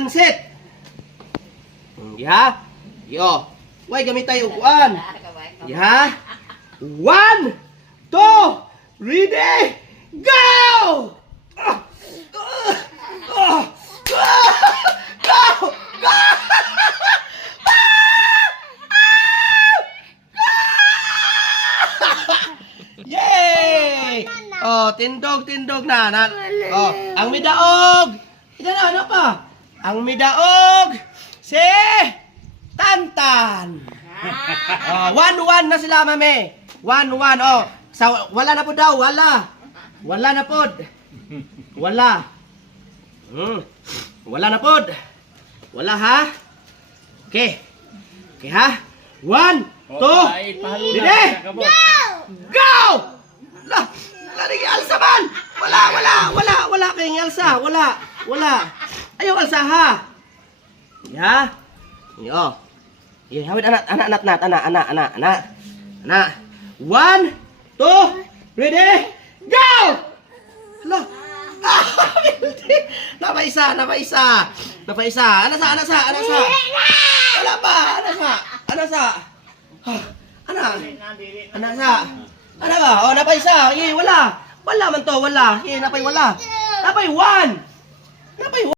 pansit. Ya. Yo. Way gamit tayo upuan. Ya. 1, 2, ready, go! Go! Go! Yay! Oh, tindog na. Oh, ang midaog. Ito na, ano pa? Ang midaog. Si Tantan. Oh, 1-1 na sila, mami. 1-1, oh. Wala na po daw, wala. Wala na po. Wala. Wala na po. Wala, ha? Okay. Okay, ha? 1, 2, ready? Go! Laring Elsa man! Wala kayong Elsa. Wala. Ayaw Elsa, ha? Ya? Yo. Yo, hawid anak. 1, 2, ready, go! Hala. Napaisa. Anasa. Wala pa, anasa. Ano ba? Oh, napaisa. Wala man to, wala. Napay 1.